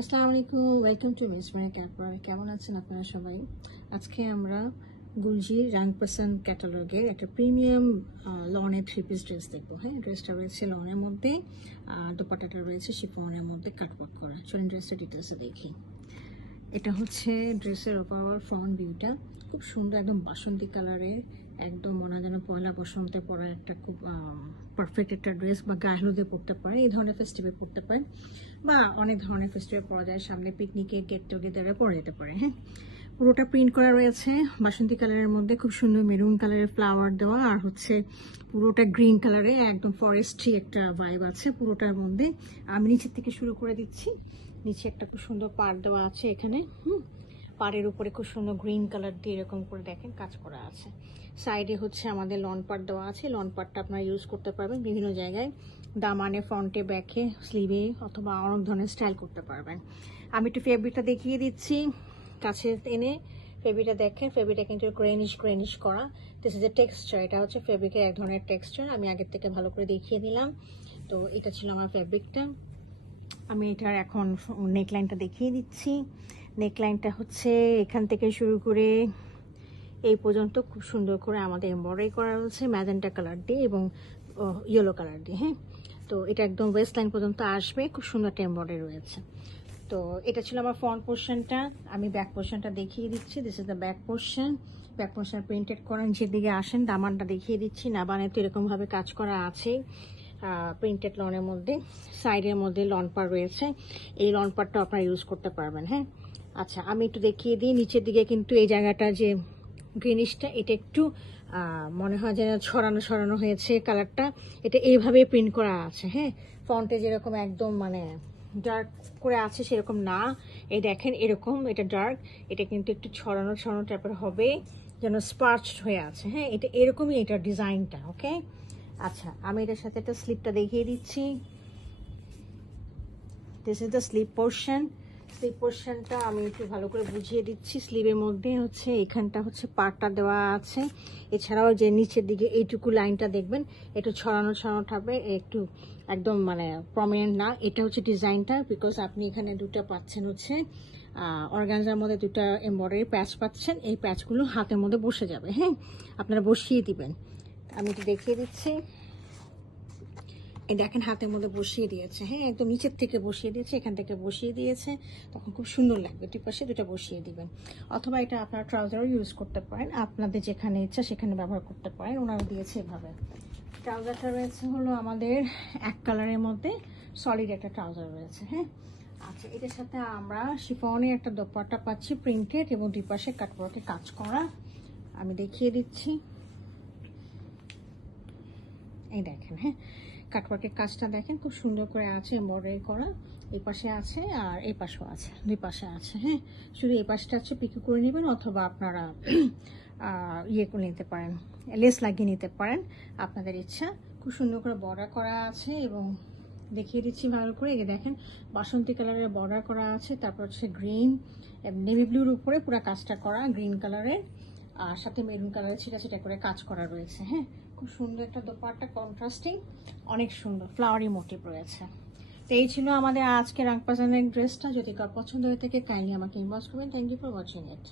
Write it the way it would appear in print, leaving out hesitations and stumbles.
আসসালামু আলাইকুম, welcome to miss my catwalk. কেমন আছেন আপনারা সবাই? আজকে আমরা গুলজির রাংপাসান ক্যাটালগের একটা প্রিমিয়াম লনের থ্রি পিস ড্রেস দেখবো। হ্যাঁ, ড্রেসটা রয়েছে লনের মধ্যে, দোপাট্টাটা রয়েছে শিফনের মধ্যে কাটওয়ার্ক করা। চলুন ড্রেসটা ডিটেলসে দেখি। এটা হচ্ছে ড্রেসের ওভারঅল ফ্রন্ট ভিউটা, খুব সুন্দর, একদম বাসন্তী কালারের, একদম মনে হয় যেন পয়লা বসন্তে পরা একটা খুব পারফেক্ট একটা ড্রেস, বা গায়ে হলুদে পরতে পারে, এই ধরনের ফেস্টিভ্যাল পরতে পারে, বা অনেক ধরনের ফেস্টিভ্যাল পরা যায়, সামনে পিকনিকে গেট টুগেদারে পরে যেতে পারে। হ্যাঁ, পুরোটা প্রিন্ট করা রয়েছে বাসন্তী কালারের মধ্যে, খুব সুন্দর মেরুন কালারের ফ্লাওয়ার দেওয়া, আর হচ্ছে পুরোটা গ্রিন কালারে একদম ফরেস্ট্রি একটা ভাইব আছে পুরোটার মধ্যে। আমি নিচের থেকে শুরু করে দিচ্ছি। নিচে একটা খুব সুন্দর পাড় দেওয়া আছে এখানে, পাড়ের উপরে খুব সুন্দর গ্রিন কালার দিয়ে এরকম করে দেখেন কাজ করা আছে। সাইডে হচ্ছে আমাদের লন পার্ট দেওয়া আছে, লন পার্টটা আপনারা ইউজ করতে পারবেন বিভিন্ন জায়গায়, দামানে, ফ্রন্টে, ব্যাকে, স্লিভে, অথবা অনেক ধরনের স্টাইল করতে পারবেন। আমি একটু ফেব্রিকটা দেখিয়ে দিচ্ছি কাছে এনে। ফেব্রিকটা দেখেন, ফেব্রিকটা কিন্তু গ্রেনিশ করা। দিস ইজ এ টেক্সচার, এটা হচ্ছে ফেব্রিকের এক ধরনের টেক্সচার, আমি আগের থেকে ভালো করে দেখিয়ে দিলাম। তো এটা ছিল আমার ফেব্রিকটা। আমি এটার এখন নেকলাইনটা দেখিয়ে দিচ্ছি। নেকলাইনটা হচ্ছে এখান থেকে শুরু করে এই পর্যন্ত খুব সুন্দর করে আমাদের এমব্রয়ডারি করা রয়েছে ম্যাজেন্টা কালার দিয়ে এবং ইয়েলো কালার দিয়ে। হ্যাঁ, তো এটা একদম ওয়েস্ট লাইন পর্যন্ত আসবে, খুব সুন্দর একটা এমব্রয়ডারি রয়েছে। তো এটা ছিল আমার ফ্রন্ট পোর্শনটা। আমি ব্যাক পোর্শনটা দেখিয়ে দিচ্ছি। This is the back portion. Back portion printed করা, নিচের দিকে আসেন, দামানটা দেখিয়ে দিচ্ছি। নাবানে তো এরকমভাবে কাজ করা আছে প্রিন্টেড লনের মধ্যে। সাইডের মধ্যে লন পার রয়েছে, এই লন পারটা আপনারা ইউজ করতে পারবেন। হ্যাঁ, আচ্ছা, আমি একটু দেখিয়ে দিই নিচের দিকে, কিন্তু এই জায়গাটা যে গ্রিনিশটা, এটা একটু মনে হয় যেন ছড়ানো হয়েছে কালারটা, এটা এইভাবে প্রিন্ট করা আছে। হ্যাঁ, ফ্রন্টে যেরকম একদম মানে ডার্ক করে আছে সেরকম না, এই দেখেন এরকম, এটা ডার্ক, এটা কিন্তু একটু ছড়ানো টাইপের হবে, যেন স্পার্চ হয়ে আছে। হ্যাঁ, এটা এরকমই এটার ডিজাইনটা। ওকে, আচ্ছা, আমি এটার সাথে একটা স্লিপটা দেখিয়ে দিচ্ছি। This is the slip portion. স্লিপ পোর্শনটা আমি একটু ভালো করে বুঝিয়ে দিচ্ছি। স্লিভের মধ্যে হচ্ছে এখানটা হচ্ছে পাটটা দেওয়া আছে, এছাড়াও যে নিচের দিকে এইটুকু লাইনটা দেখবেন একটু ছড়ানো হবে, একটু একদম মানে প্রমিনেন্ট না। এটা হচ্ছে ডিজাইনটা, বিকজ আপনি এখানে দুটো পাচ্ছেন হচ্ছে অর্গানজার মধ্যে দুটো এমব্রয়ডারি প্যাচ পাচ্ছেন, এই প্যাচগুলো হাতের মধ্যে বসে যাবে। হ্যাঁ, আপনারা বসিয়ে দিবেন। আমি একটু দেখিয়ে দিচ্ছি। এই দেখেন হাতের মধ্যে বসিয়ে দিয়েছে। হ্যাঁ, একদম নিচের থেকে বসিয়ে দিয়েছে, এখান থেকে বসিয়ে দিয়েছে, তখন খুব সুন্দর লাগবে। দুই পাশে দুটা বসিয়ে দিবেন, অথবা এটা আপনারা ট্রাউজারও ইউজ করতে পারেন, আপনাদের যেখানে ইচ্ছা সেখানে ব্যবহার করতে পারেন। ওনারা দিয়েছে এভাবে। ট্রাউজারটা রয়েছে হলো আমাদের এক কালারের মধ্যে, সলিড একটা ট্রাউজার রয়েছে। হ্যাঁ, আচ্ছা, এটার সাথে আমরা শিফনের একটা দোপাট্টা পাচ্ছি প্রিন্টেড, এবং দুই পাশে কাটওয়ার্কে কাজ করা। আমি দেখিয়ে দিচ্ছি, এই দেখেন। হ্যাঁ, কাটওয়ার্কের কাজটা দেখেন খুব সুন্দর করে আছে, এমব্রয়ডারি করা, এই পাশে আছে আর এই পাশেও আছে, দুই পাশে আছে। হ্যাঁ, শুধু এই পাশটা হচ্ছে পিকু করে নেবেন, অথবা আপনারা ইয়ে করে নিতে পারেন, লেস লাগিয়ে নিতে পারেন, আপনাদের ইচ্ছা। খুব সুন্দর করে বর্ডার করা আছে, এবং দেখিয়ে দিচ্ছি ভালো করে। এই দেখেন বাসন্তী কালারের বর্ডার করা আছে, তারপর হচ্ছে গ্রিন নেভি ব্লুর উপরে পুরো কাজটা করা, গ্রিন কালারের, আর সাথে মেরুন কালারের ছিটা করে কাজ করা রয়েছে। হ্যাঁ, খুব সুন্দর একটা দোপাট্টা, কন্ট্রাস্টিং, অনেক সুন্দর ফ্লাওয়ারি মোটিভ রয়েছে। তো এই ছিল আমাদের আজকে রাংপাসানের ড্রেসটা। যদি কার পছন্দ হয়ে থাকে কাইন্ডলি আমাকে ইনবক্স করবেন। Thank you for watching it.